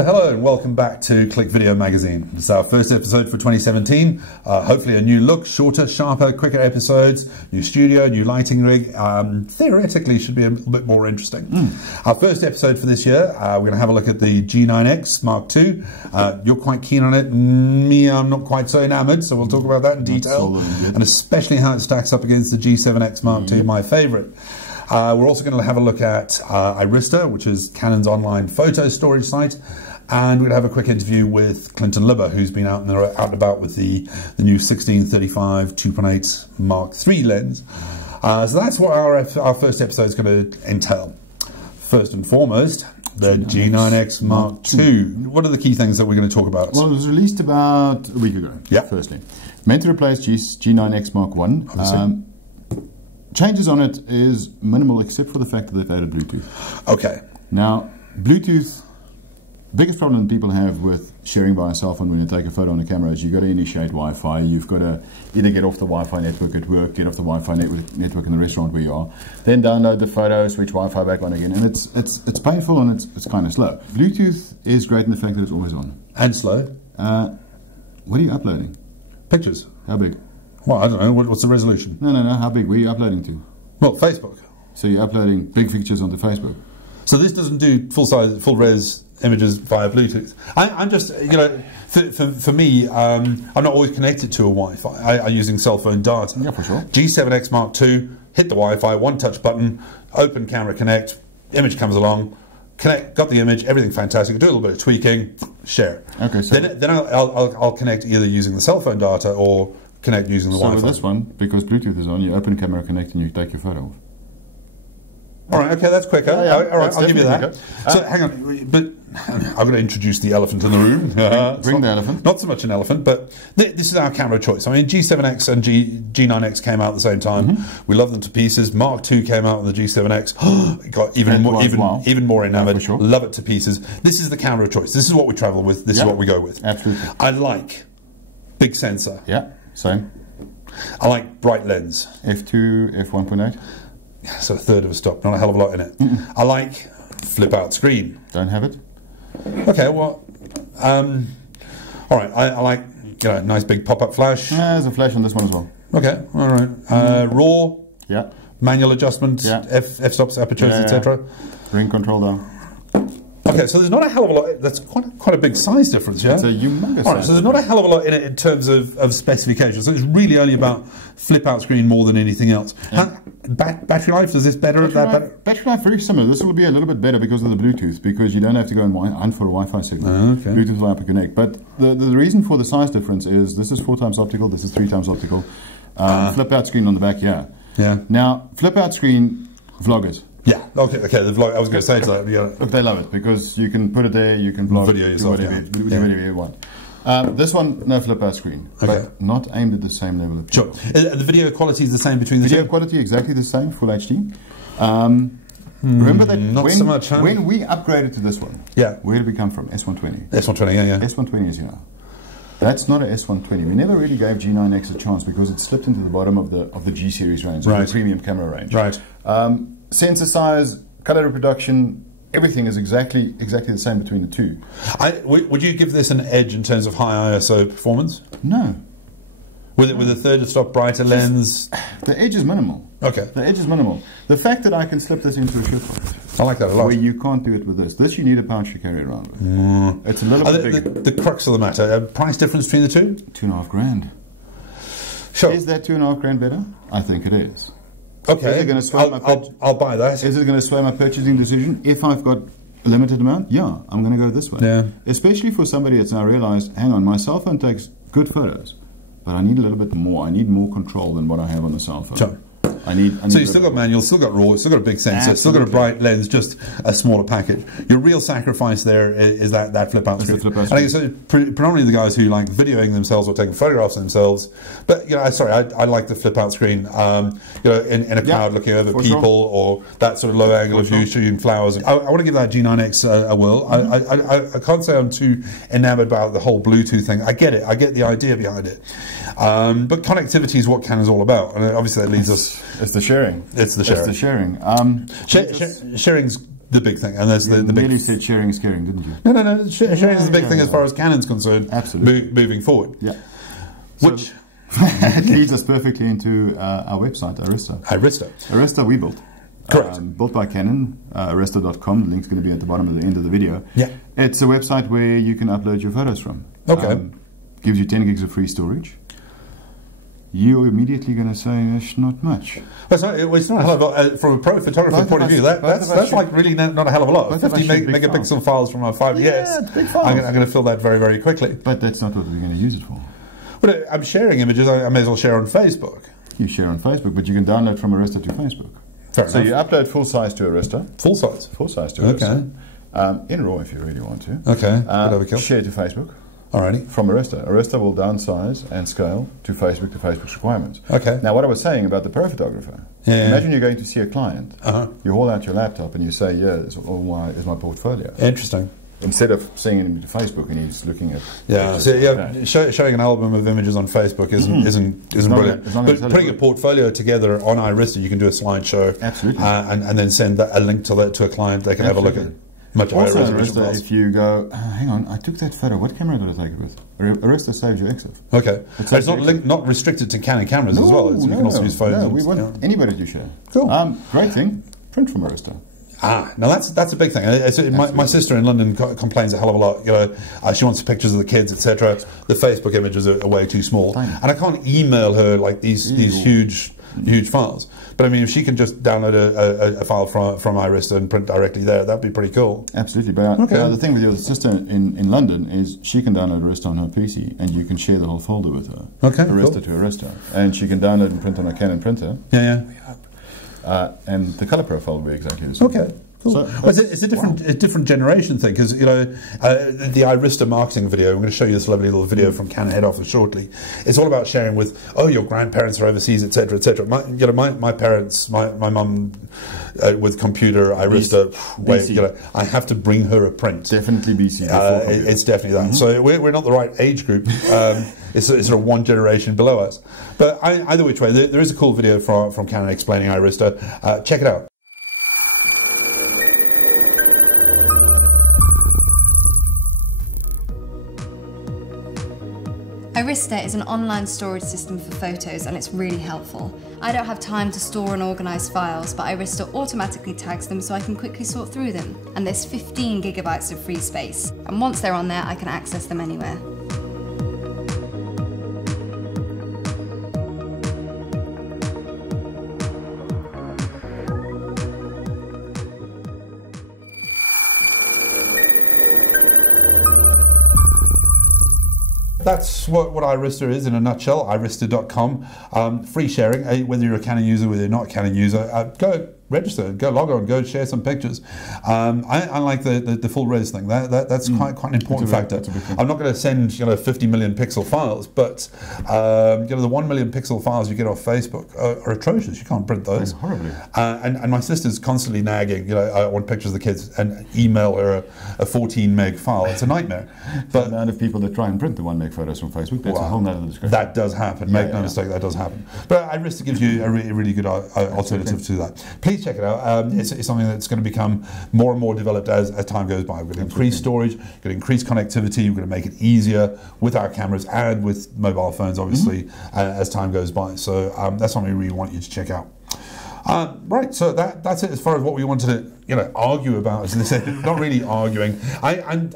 So hello and welcome back to Click Video Magazine. It's our first episode for 2017. Hopefully a new look, shorter, sharper, quicker episodes, new studio, new lighting rig. Theoretically should be a little bit more interesting. Our first episode for this year, we're going to have a look at the G9X Mark II. You're quite keen on it. Me, I'm not quite so enamored, so we'll talk about that in detail. And especially how it stacks up against the G7X Mark II, my favorite. We're also going to have a look at Irista, which is Canon's online photo storage site, and we're going to have a quick interview with Clinton Lubbe, who's been out and about with the new 16-35 2.8 Mark III lens. So that's what our first episode is going to entail. First and foremost, the G9X Mark II. What are the key things that we're going to talk about? Well, it was released about a week ago, firstly. Meant to replace G9X Mark I. Changes on it is minimal except for the fact that they've added Bluetooth. Okay. Now, Bluetooth, biggest problem people have with sharing by a cell phone when you take a photo on a camera is you've got to initiate Wi-Fi. You've got to either get off the Wi-Fi network at work, get off the Wi-Fi network in the restaurant where you are, then download the photo, switch Wi-Fi back on again. And it's painful and it's kind of slow. Bluetooth is great in the fact that it's always on. And slow. What are you uploading? Pictures. How big? Well, I don't know. What's the resolution? No. How big? Where are you uploading to? Well, Facebook. So you're uploading big pictures onto Facebook. So this doesn't do full res images via Bluetooth. I'm just, you know, for me, I'm not always connected to a Wi-Fi. I'm using cell phone data. Yeah, for sure. G7X Mark II, hit the Wi-Fi, one touch button, open camera connect, image comes along, connect, got the image, everything fantastic. Do a little bit of tweaking, share. Okay. So then I'll connect either using the cell phone data or connect using the Wi-Fi. So with this one, because Bluetooth is on, you open camera connect and you take your photo off. All right, okay, that's quicker. Yeah, all right, I'll give you that. Quicker. So hang on, but I'm going to introduce the elephant in the room. Bring the elephant. Not so much an elephant, but this is our camera choice. I mean, G7X and G9X came out at the same time. We love them to pieces. Mark II came out with the G7X. It got even more enamored. Yeah, sure. Love it to pieces. This is the camera choice. This is what we travel with. This is what we go with. Absolutely. I like big sensor. Yeah, same. I like bright lens. F2, f1.8. So a third of a stop, not a hell of a lot in it. I like flip out screen. Don't have it. Okay, well, all right. I like, you know, nice big pop-up flash. There's a flash on this one as well. Okay, all right. RAW. Yeah. Manual adjustments. Yeah. F-stops, apertures, etc. Ring control down. Okay, so there's not a hell of a lot. That's quite a big size difference, yeah? It's a humongous size. So there's not a hell of a lot in it in terms of specifications. So it's really only about flip-out screen more than anything else. Yeah. Battery life, is this better? Battery life, very similar. This will be a little bit better because of the Bluetooth, because you don't have to go and hunt for a Wi-Fi signal. Okay. Bluetooth will connect. But the reason for the size difference is this is 4 times optical, this is 3 times optical. Flip-out screen on the back, yeah. Now, flip-out screen, vloggers. Yeah, okay, the vlog, I was going to say to that. Yeah. Look, they love it because you can put it there, you can vlog, video yourself, do whatever you want. This one, no flip-out screen, but not aimed at the same level of people. Sure. The video quality is the same between the two? Video quality exactly the same, full HD. Remember that when we upgraded to this one, where did we come from? S120. S120, yeah. S120 is here. That's not a S120. We never really gave G9X a chance because it slipped into the bottom of the G series range, the premium camera range. Right. Sensor size, color reproduction, everything is exactly the same between the two. Would you give this an edge in terms of high ISO performance? No. With a third of stop brighter lens? The edge is minimal. Okay. The edge is minimal. The fact that I can slip this into a shoe pocket. I like that a lot. Where you can't do it with this. This you need a pouch to carry around with. It's a little bit bigger. The crux of the matter, price difference between the two? $2.5 grand. Sure. Is that $2.5 grand better? I think it is. Okay, is it going to sway I'll buy that. Is it going to sway my purchasing decision? If I've got a limited amount, yeah, I'm going to go this way. Yeah. Especially for somebody that's now realized, hang on, my cell phone takes good photos, but I need a little bit more. I need more control than what I have on the cell phone. Sure. So you've still got manual, still got RAW, still got a big sensor, still got a bright lens, just a smaller package. Your real sacrifice there is that flip-out screen. I think it's predominantly the guys who like videoing themselves or taking photographs of themselves. But you know, I like the flip-out screen. You know, in a crowd looking over people or that sort of low angle view shooting flowers. I want to give that G9X a whirl. I can't say I'm too enamored about the whole Bluetooth thing. I get it. I get the idea behind it. But connectivity is what Canon's all about, and obviously that leads us. It's the sharing. It's the sharing. It's the sharing. Sharing's the big thing, and that's the big. You said sharing is caring, didn't you? No. Sharing is the big thing as far as Canon's concerned. Absolutely. Moving forward. Yeah. Which it leads us perfectly into our website, Irista. Irista we built. Correct. Built by Canon, Irista.com. The link's going to be at the bottom of the end of the video. Yeah. It's a website where you can upload your photos from. Okay. Gives you 10 gigs of free storage. You're immediately going to say it's not much. It's not a hell of a lot. From a pro photographer point of view, that's like really not a hell of a lot. 50 megapixel files from our 5DS. Yeah, big files. I'm going to fill that very, very quickly. But that's not what we're going to use it for. But I'm sharing images. I may as well share on Facebook. You share on Facebook, but you can download from Irista to Facebook. Fair enough. So you upload full size to Irista. Full size? Full size to Irista. Okay. In RAW if you really want to. Okay. Share to Facebook. Alrighty. From Irista. Irista will downsize and scale to Facebook's requirements. Okay. Now, what I was saying about the pro photographer. Imagine you're going to see a client. You hold out your laptop and you say, "Yeah, this is my portfolio." Interesting. Instead of sending him to Facebook and he's looking at showing an album of images on Facebook isn't brilliant. But putting a portfolio together on Irista, you can do a slideshow. Absolutely. And then send a link to a client. They can have a look at it. Much higher resolution files. If you go, hang on, I took that photo. What camera did I take it with? Arista saves you EXIF. Okay. It's not restricted to Canon cameras as well. You can also use phones. No, we want anybody to share. Cool. Great thing. Print from Arista. Now that's a big thing. My sister in London complains a hell of a lot. You know, she wants pictures of the kids, etc. The Facebook images are way too small, and I can't email her like these huge files. But I mean, if she can just download a file from Irista and print directly there, that'd be pretty cool. Absolutely. But the thing with your sister in London is she can download Irista on her PC, and you can share the whole folder with her. Okay. Irista to Irista, and she can download and print on a Canon printer. Yeah. And the color profile will be exactly the same. Okay. Cool. So it's a different generation thing, because the Irista marketing video. I'm going to show you this lovely little video from Canon head office shortly. It's all about sharing with your grandparents are overseas, etc., etc. My parents, my mum with computer Irista. I have to bring her a print. Definitely BC. It's definitely that. So we're not the right age group. It's sort of one generation below us. But either which way, there is a cool video from Canon explaining Irista. Check it out. Irista is an online storage system for photos, and it's really helpful. I don't have time to store and organise files, but Irista automatically tags them so I can quickly sort through them. And there's 15 gigabytes of free space. And once they're on there, I can access them anywhere. That's what Irista is in a nutshell. Irista.com. Free sharing, whether you're a Canon user, whether you're not a Canon user. Go register, go log on, go share some pictures. I like the full res thing. That's quite an important factor. I'm not going to send 50 million pixel files, but the 1 million pixel files you get off Facebook are atrocious. You can't print those. Horribly. And my sister's constantly nagging. I want pictures of the kids, and email her a 14 meg file. It's a nightmare. But the amount of people that try and print the 1 meg photos from Facebook, that's a whole nother discussion. That does happen. Make no mistake, that does happen. But Irista gives you a really good alternative to that. Please check it out. It's something that's going to become more and more developed as time goes by. We're going to increase storage, we're going to increase connectivity, we're going to make it easier with our cameras and with mobile phones, obviously, as time goes by. So that's something we really want you to check out. Right, so that's it as far as what we wanted to argue about. As they said, not really arguing. I'm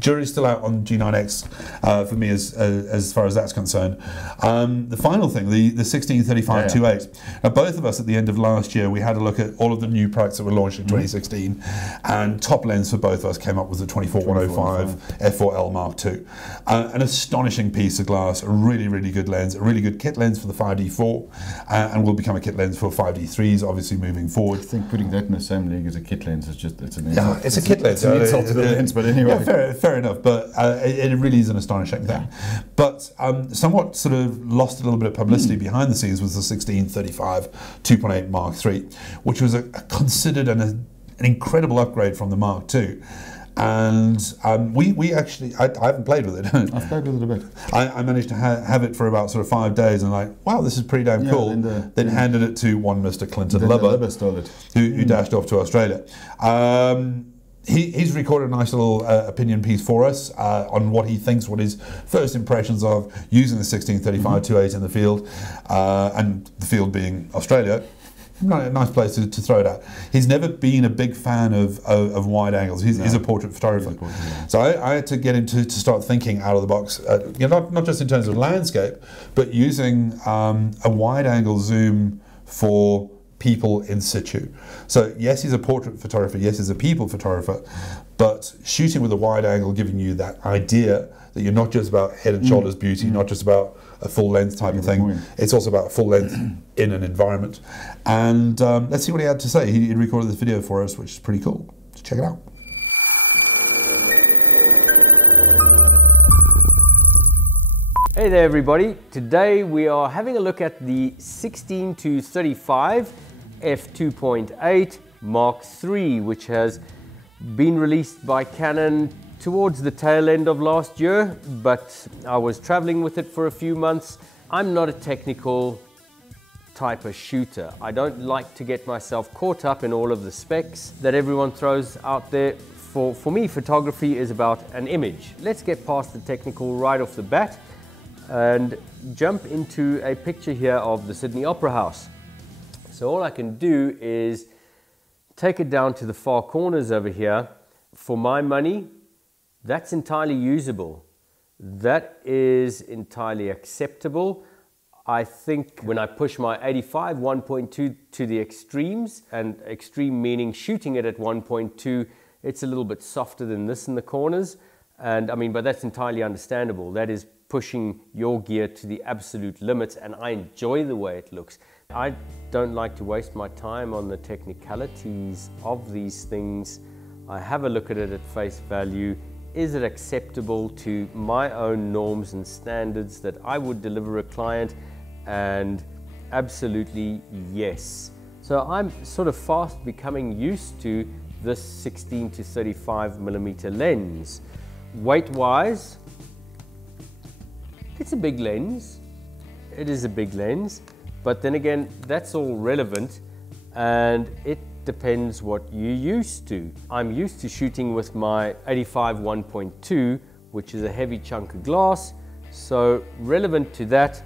jury's still out on G9X for me as far as that's concerned. The final thing, the 1635 2.8. Now, both of us at the end of last year, we had a look at all of the new products that were launched in 2016, and top lens for both of us came up with the 24-105 F4L Mark II. An astonishing piece of glass, a really good lens, a really good kit lens for the 5D4, and will become a kit lens for 5D3s, obviously moving forward. I think putting that in the same league as a kit lens is just, it's an insult. Yeah, it's a kit lens. It's an insult to the lens, but anyway. Yeah, fair enough, but it really is an astonishing thing. But somewhat sort of lost a little bit of publicity behind the scenes was the 1635 2.8 Mark III, which was considered an incredible upgrade from the Mark II. And we actually, I haven't played with it. I've played with it a bit. I managed to have it for about sort of 5 days, and like, wow, this is pretty damn cool. Then handed it to one Mr. Clinton Lubbe, stole it. who dashed off to Australia. He's recorded a nice little opinion piece for us on what he thinks, what his first impressions of using the 16-35 2.8 in the field, and the field being Australia. Nice place to throw it at. He's never been a big fan of wide angles. He's a portrait photographer. So I had to get him to start thinking out of the box, not just in terms of landscape, but using a wide angle zoom for people in situ. So yes, he's a portrait photographer, yes, he's a people photographer, but shooting with a wide angle giving you that idea that you're not just about head and shoulders beauty, not just about a full length type of thing. It's also about full length in an environment. And let's see what he had to say. He recorded this video for us, which is pretty cool. Let's check it out. Hey there everybody, today we are having a look at the 16-35 F2.8 Mark III, which has been released by Canon towards the tail end of last year, but I was traveling with it for a few months. I'm not a technical type of shooter. I don't like to get myself caught up in all of the specs that everyone throws out there. For me, photography is about an image. Let's get past the technical right off the bat and jump into a picture here of the Sydney Opera House. So all I can do is take it down to the far corners over here. For my money, that's entirely usable. That is entirely acceptable. I think when I push my 85 1.2 to the extremes, and extreme meaning shooting it at 1.2, it's a little bit softer than this in the corners. And I mean, but that's entirely understandable. That is pushing your gear to the absolute limits, and I enjoy the way it looks. I don't like to waste my time on the technicalities of these things. I have a look at it at face value. Is it acceptable to my own norms and standards that I would deliver a client? And absolutely yes. So I'm sort of fast becoming used to this 16-35mm lens. Weight-wise, it's a big lens. It is a big lens, but then again, that's all relevant, and it depends what you're used to. I'm used to shooting with my 85 1.2, which is a heavy chunk of glass, so relevant to that,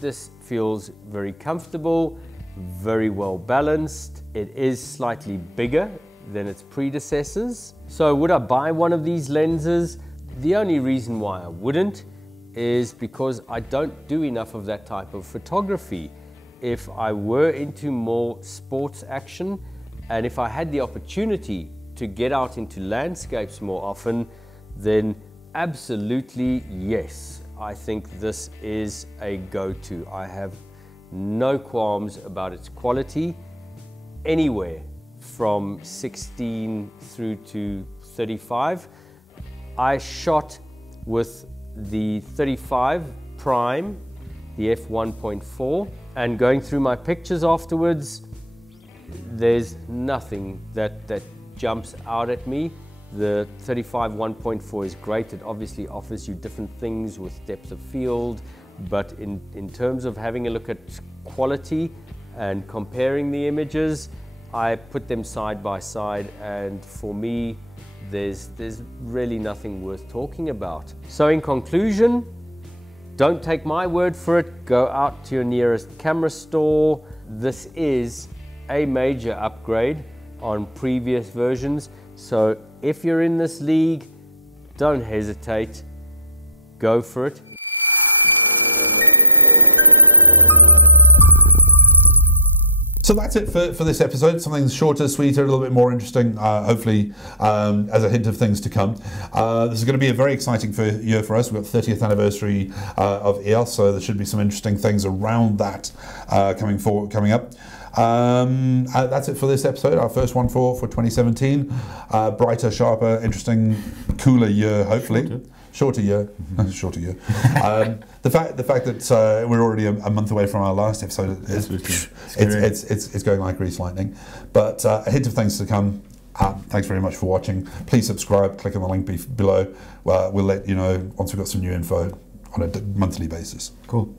this feels very comfortable, very well balanced. It is slightly bigger than its predecessors. So would I buy one of these lenses? The only reason why I wouldn't is because I don't do enough of that type of photography. If I were into more sports action, and if I had the opportunity to get out into landscapes more often, then absolutely yes. I think this is a go-to. I have no qualms about its quality anywhere from 16 through to 35. I shot with the 35 prime, the f1.4, and going through my pictures afterwards, there's nothing that jumps out at me. The 35 1.4 is great. It obviously offers you different things with depth of field, but in terms of having a look at quality and comparing the images, I put them side by side, and for me, there's really nothing worth talking about. So in conclusion, don't take my word for it. Go out to your nearest camera store. This is a major upgrade on previous versions. So if you're in this league, don't hesitate. Go for it. So that's it for this episode. Something shorter, sweeter, a little bit more interesting, hopefully as a hint of things to come. This is going to be a very exciting year for us. We've got 30th anniversary of EOS, so there should be some interesting things around that coming up. That's it for this episode, our first one for 2017. Brighter, sharper, interesting, cooler year, hopefully. Shorter year. Shorter year. The fact that we're already a month away from our last episode, it's going like grease lightning. But a hint of things to come. Thanks very much for watching. Please subscribe, click on the link below. We'll let you know once we've got some new info on a monthly basis. Cool.